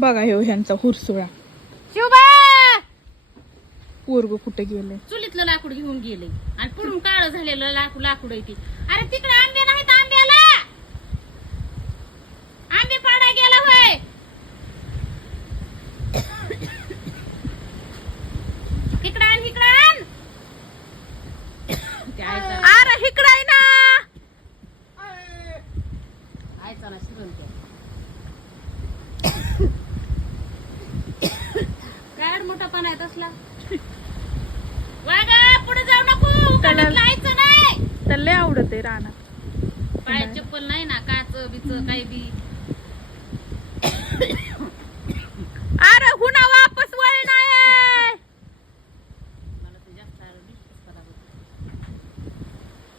बघा हे ह्यांचा हुरसुळा. शिवबा! पोरग कुठे गेले चुलीतलं लाकूड घेऊन गेले. आणि पुढून काळ झालेलं लाकूड लाकूड आहे ती. अरे तिकडे आंबे नाहीत आंब्याला आंबे पाडा गेला होय इकडं आण इकडं आण ते आयचा अरे इकडे आहे ना आयचा ना शिरण त्या काय वागा पुढे जाऊ नको. लायचं नाही. लय आवडत आहे रानात. पायात चप्पल नाही ना काच बिच काही बी. अरे हुना वापस. मला तर जास्त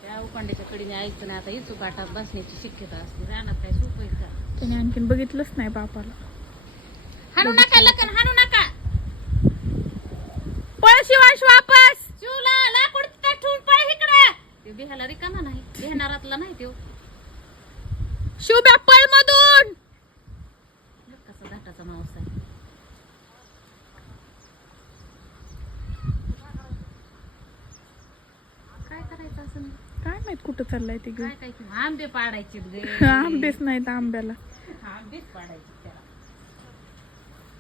त्या उकांड्याच्या कडीने ऐकतं नाही आता इचू काटात बसण्याची शक्यता असते. रानात काय सोपं का? त्याने आणखीन बघितलंच नाही बापाला. हाणू नका लखन हाणू नका पळ शिवांश वापस. शिवला लाकूड तिथं ठेवून पळ इकडे. ते बिहायला रिकामा नाही बिहानारातला नाही तो शिवब्या पळ मधून. कसा धाटाचा माणूस आहे. काय करायचं असं नाही? काय माहीत कुठं चाललाय ते घेऊन काय काय किंवा आंबे पाडायचे गे. आंबेच नाहीत आंब्याला. आंबेच पाडायचे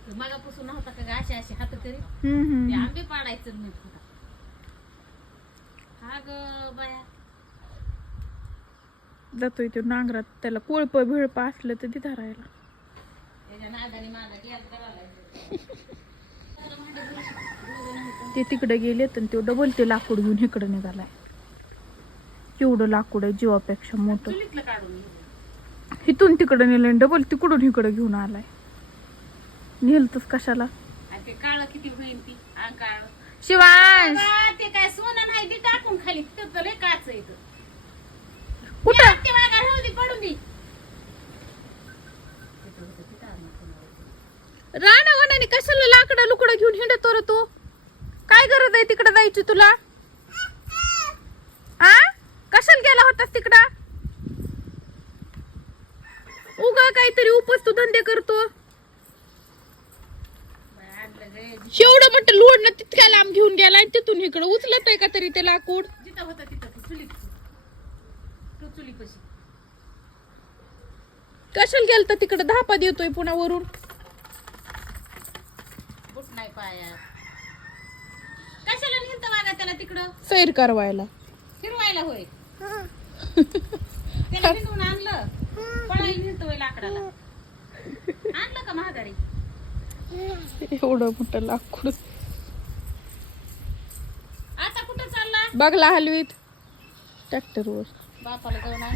मगापासून नव्हता का असे असे हात ते. आंबे पाडायचं होता हा ग बाया. जातोय तो नांगरात. त्याला कोळप भिळप असलं तर ती धरायला. त्याच्या नादाने माझा गॅस करायला ते तिकडे गेलेत आणि तो डबल ते लाकूड घेऊन इकडे निघालाय. केवढं लाकूड आहे जीवापेक्षा मोठं. इथून तिकडे नेलं डबल तिकडून इकडे घेऊन आलाय. नेलतच कशाला? आणि ते काळ किती होईल ती? काळ. शिवांश! ते काय सोनं नाही ती टाकून खाली. तिथं लय काच आहे इथं. कुठं? ते मागं राहू दे, पडून दे. राणावण्याने कशाला लाकडं लुकडं घेऊन हिंडतो रे तू? काय गरज आहे तिकडे जायची तुला? आ? कशाला गेला होतास तिकडं? उगा काहीतरी उपस तू धंदे करतो. एवढं म्हटलं लोडणं तितक्या लांब घेऊन गेला आणि तिथून इकडं उचलत आहे का तरी ते लाकूड? जिथं होतं तिथं चुलीत. तो चुलीपाशी कशाला गेलता तिकडे? धापा देतोय पुन्हा वरून. बुट नाही पाया. कशाला नेहत मागा त्याला तिकडं? सैर करवायला. फिरवायला होय. त्याला फिरवून आणलं. पळायला नेहतोय लाकडाला. आणलं का महागारी? एवढं मोठं लाकूड. आता कुठं चालला? बघला हलवीत. ट्रॅक्टरवर. बापाला जाऊन आण.